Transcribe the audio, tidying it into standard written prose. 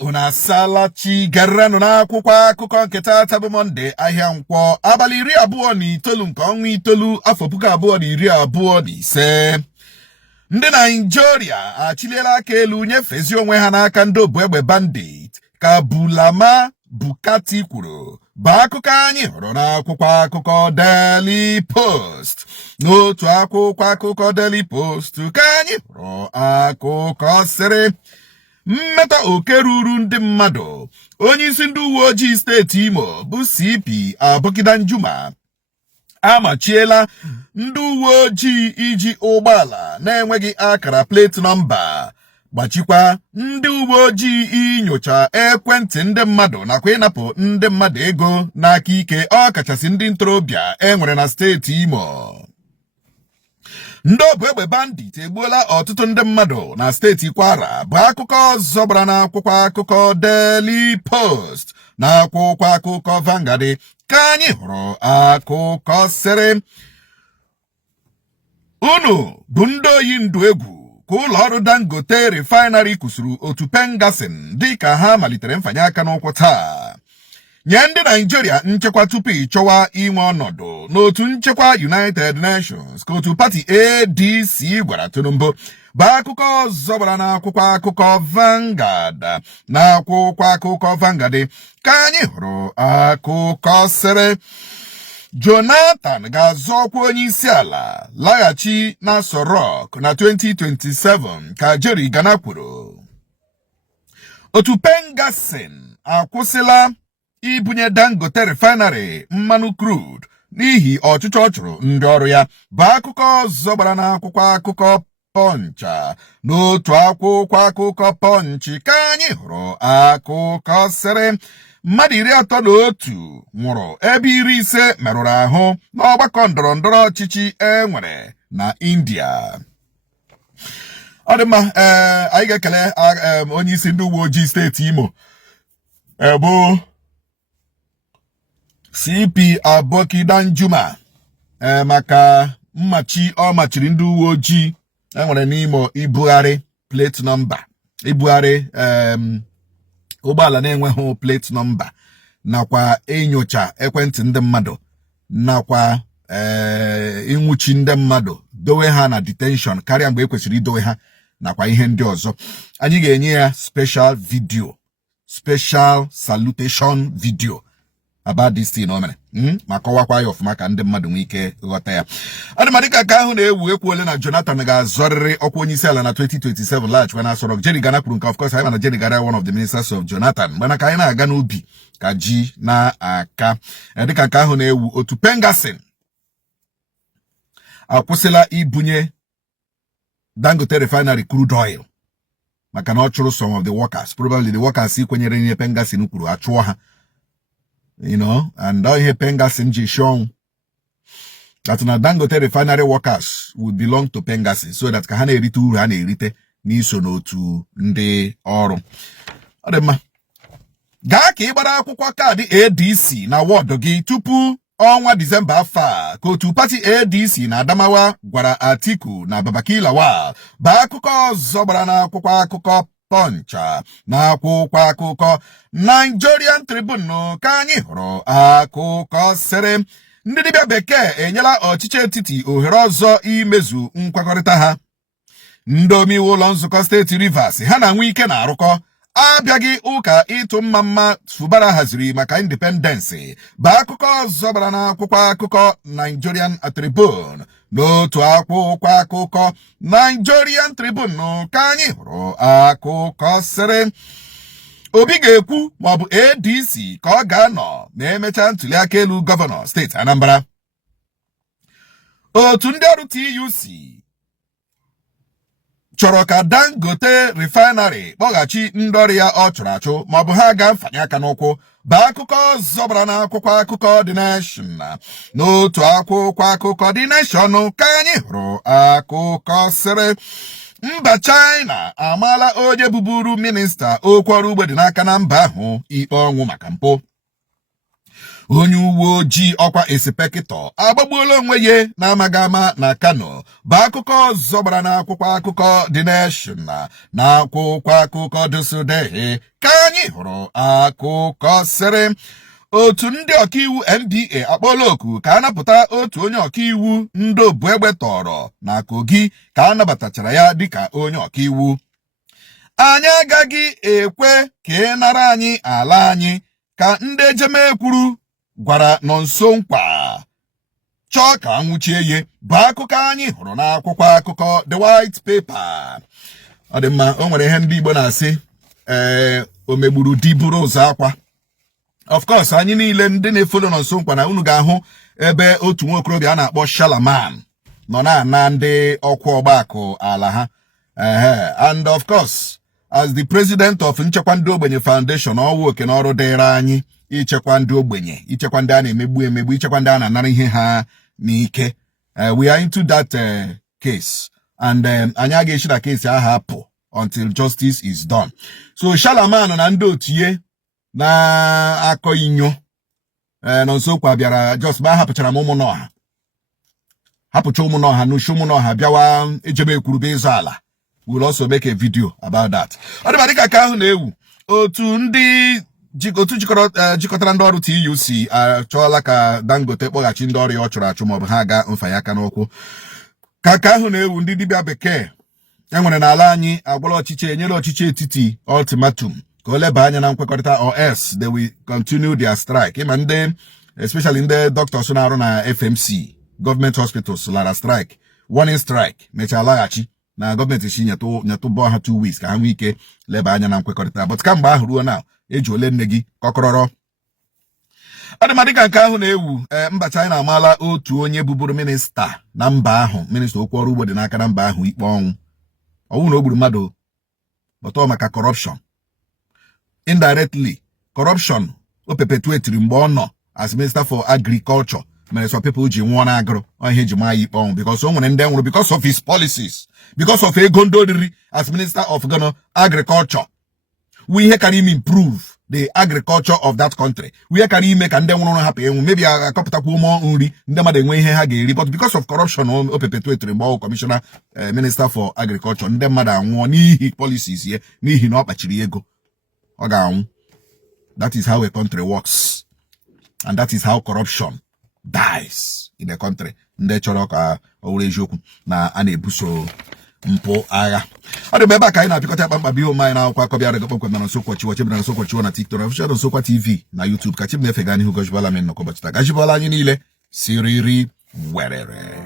una salachi garanu na akwụkwọ akụkọ nke taata bụ Mọnde ahịa Nkwọ abalị 29 nke ọnwa itoolu afọ 2025. Ndị Naịjirịa achịliela aka elu nyefezi onwe ha n'aka ndị obu egbe bandit ka Bulama Bukati kwuru bụ akụkọ anyị hụrụ n'akwụkwọ akụkọ Daily Post. N'otu akwụkwọ akụkọ Daily Post ka anyị hụrụ akụkọ sịrị mmetọ oke ruru ndị mmadụ. Onye isi ndị uwe ojii steeti Imo bụ CP Abokidanjuma amachiela ndị uwe ojii iji ụgbọala na-enweghị akara plate nọmba, gbachikwa ndị uwe ojii inyocha ekwentị ndị mmadụ nakwa ịnapụ ndị mmadụ ego n'aka ike, ọ kachasị ndị ntorobịa enwere na steeti Imo. Ndị obu egbe bandit egbuola ọtụtụ ndị mmadụ na steeti Kwara bụ akụkọ ọzọ gbara n'akwụkwọ akụkọ Daily Post na akwụkwọ akụkọ Vanguard ka anyị hụrụ akụkọ sịrị unu bụ ndị oyi ndụ egwu ka ụlọ ọrụ Dangote refinery kwụsịrị otu pengasin dịka ha malitere mfanye aka n'ụkwụ taa. Nye ndị Naịjirịa nchekwa tupu ịchọwa inwe ọnọdụ n'otu nchekwa United Nations ka otu pati ADC gwara Tinubu bụ akụkọ ọzọ gbara n'akwụkwọ akụkọ Vanguard. N'akwụkwọ akụkọ Vanguard ka anyị hụrụ akụkọ sịrị Jonathan ga-azọ ọkwa onye isi ala laghachi na Aso Rock na 2027 ka Jerry Gana kwuru. Otu pengasin akwụsịla ibunye Dangote refinery mmanụ crude n'ihi ọchịchọ ọ chụrụ ndị ọrụ ya bụ akụkọ ọzọ gbara n'akwụkwọ akụkọ Punch. N'otu akwụkwọ akụkọ Punch ka anyị hụrụ akụkọ sịrị mmadụ 31 nwụrụ ebe 50 merụrụ ahụ n'ọgbakọ ndọrọndọrọ ọchịchị enwere na India. Ọ dị mma, anyị ga-ekele onye isi ndị uwe ojii steeti Imo bụ CP Abokidanjuma maka mmachi ọ machiri ndị uwe ojii enwere n'Imo ibugharị plate nọmba, ibugharị ụgbọala na-enweghị plate nọmba nakwa enyocha ekwentị ndị mmadụ nakwa ịnwụchi ndị mmadụ, dowe ha na detention karịa mgbe ekwesịrị idowe ha nakwa ihe ndị ọzọ. Anyị ga-enye ya special video, special salutation video about this thing o mere ma kọwakwa ya ọfụma ka ndị mmadụ nwee ike ghọta ya. Adịmadịka ka ahụ na-ewu ekwuole na Jonathan ga-azọrịrị ọkwa onye isi ala na 2027 laghachikwa na Aso Rock. Jerry Gana kwuru nke, of course anyị mana Jerry Gana one of the ministers of Jonathan, mana ka anyị na-aga n'ubi ka ji na-aka. Dịka nke ahụ na-ewu otu pengasin akwụsịla ibunye Dangote refinery crude oil maka na ọ chụrụ some of the workers, probably the workers kwenyere ihe pengasin kwuru achụọ ha, you know, and all here pengasin ji shown that na Dangote refinery workers would belong to pengasin, so that ka ha na-erite uru ha na-erite n'iso n'otu ndị ọrụ. Ọ dị mma, gaa ka ị gbara akwụkwọ kaadị ADC na wọdụ gị tupu ọnwa Disemba afọ a, ka otu pati ADC na Adamawa gwara Atiku na Babaki Lawal bụ akụkọ ọzọ gbara n'akwụkwọ akụkọ Punch. N'akwụkwọ akụkọ Nigerian Tribune ka anyị hụrụ akụkọ sịrị ndị dibịa bekee enyela ọchịchị etiti ohere ọzọ imezu nkwekọrịta ha. Ndị omeiwu ụlọ nzukọ steeti Rivers ha na Nwike na-arụkọ abịaghị ụka ịtụ mmamma Fubara haziri maka independensi bụ akụkọ ọzọ gbara n'akwụkwọ akụkọ Nigerian Tribune. N'otu akwụkwọ akụkọ Nigerian Tribune ka anyị hụrụ akụkọ sịrị Obi ga-ekwu maọbụ ADC ka ọ ga-anọ ma emechaa ntụliaka elu gọvanọ steeti Anambra. Otu ndị ọrụ TUC chọrọ ka Dangote refinery kpọghachi ndị ọrụ ya ọ chụrụ achụ maọbụ ha ga-mfanye aka n'ụkwụ bụ akụkọ ọzọ gbara n'akwụkwọ akụkọ The Nation. N'otu akwụkwọ akụkọ The Nation ka anyị hụrụ akụkọ sịrị mba China amaala onye bụburu minista okwu ọrụ ugbo dị n'aka na mba ahụ ikpe ọnwụ maka mpụ. onye uwe ojii ọkwa inspektọ agbagbuola onwe ya n'amaghị ama na Kano bụ akụkọ ọzọ gbara n'akwụkwọ akụkọ The Nation na akwụkwọ akụkọ Dosodeghe ka anyị hụrụ akụkọ sịrị otu ndị ọkaiwu NBA akpọọla oku ka a napụta otu onye ọkaiwu ndị obu egbe tọrọ na Kogi ka a nabatachara ya dịka onye ọkaiwu. Anyị agaghị ekwe ka ị nara anyị ala anyị, ka ndị ejeme kwuru gwara Nonso Nkwa. Chọọ ka anwụchie ihe bụ akụkọ anyị hụrụ n'akwụkwọ akụkọ The White Paper. Ọ dị mma, o nwere ihe ndị Igbo na-asị o megburu di buru ụzọ akwa. Of course, anyị niile ndị na-efolo Nonso Nkwa na unu ga-ahụ ebe otu nwa okorobịa a na-akpọ Shalaman nọ na ndị ọkwa ọgbakọ ala ha. And of course, as the president of Nchekwa Ndị Ogbenye Foundation, ọwụ oke n'ọrụ dịrị anyị ichekwa ndị ogbenye, ichekwa ndị a na-emegbu, ichekwa ndị a na-anara ihe ha n'ike. We are into that case, and anyị agaghị echi na case ahụ apụ until justice is done. So Shalaman na ndị otie na-akọ inyo Nonso Nkwa bịara just ma hapụchara m ụmụnọha, hapụcha ụmụnọha n'ushi ụmụnọha bịawa ejebe ekwurube ịzụ ala. We'll also make a video about that. Ọ dị dịka ka ahụ na-ewu otu jikọtara ndị ọrụ TUC achọọla ka Dangote kpọghachi ndị ọrụ ya ọ chụrụ achụ maọbụ ha ga mfanye aka n'ụkwụ. Ka ahụ na-ewu ndị dibịa bekee enwere n'ala anyị agwala ọchịchị enyere ọchịchị etiti ultimatum ka o leba anya na nkwekọrịta, or else they will continue their strike. Ịma ndị especially ndị doctors na-arụ na FMC government hospitals lara strike, warning strike, mechaa laghachi na gọọmenti si nyetụbọ ha 2 weeks ka ha nwee ike leba anya na nkwekọrịta. But kamgbe ahụ ruo na eji ole nne gị kọkọrọrọ. Adịmadịka nke ahụ na-ewu mba China amaala otu onye bụbụrụ minista na mba ahụ, minista okwu ọrụ ugbo dị n'aka na mba ahụ, ikpe ọnwụ. Ọwụ na o gburu mmadụ bọtọ maka corruption. Indirectly, corruption o perpetuatiri mgbe ọ nọ as minister for agriculture mere some people ji nwụọ n'agụrụ. Ihe ji maa ya ikpe ọnwụ because o nwere ndị nwụrụ because of his policies, because of ego ndị oriri as minister of agriculture. We can improve the agriculture of that country. We can ime ka ndị nwụrụ hapụ enwu, maybe akọpụtakwa ụmụ nri ndị mmadụ enwe ihe ha ga-eri, but because of corruption o perpetuatiri mgbe ọ commissioner minister for agriculture, ndị mmadụ anwụọ n'ihi policies ya, n'ihi na ọ kpachiri ego. Ọ ga-anwụ. That is how a country works, and that is how corruption dies in a country. Ndị chọrọ ka ọ wụrụ eziokwu na a na-ebuso mpụ agha. Ọ dị ebe a ka anyị na-apịkọta kpamkpa bio anyị na akwụkwọ akọbịa arịga kpọmkwem na Nonso Nkwa Chiwo, chebere na Nonso Nkwa Chiwo na TikTok, na official Nonso Nkwa TV na YouTube. Ka chim na-efe gaa n'ihu gọjibọla m nnọkọ bọchịta gajibọla anyị niile siriri werere.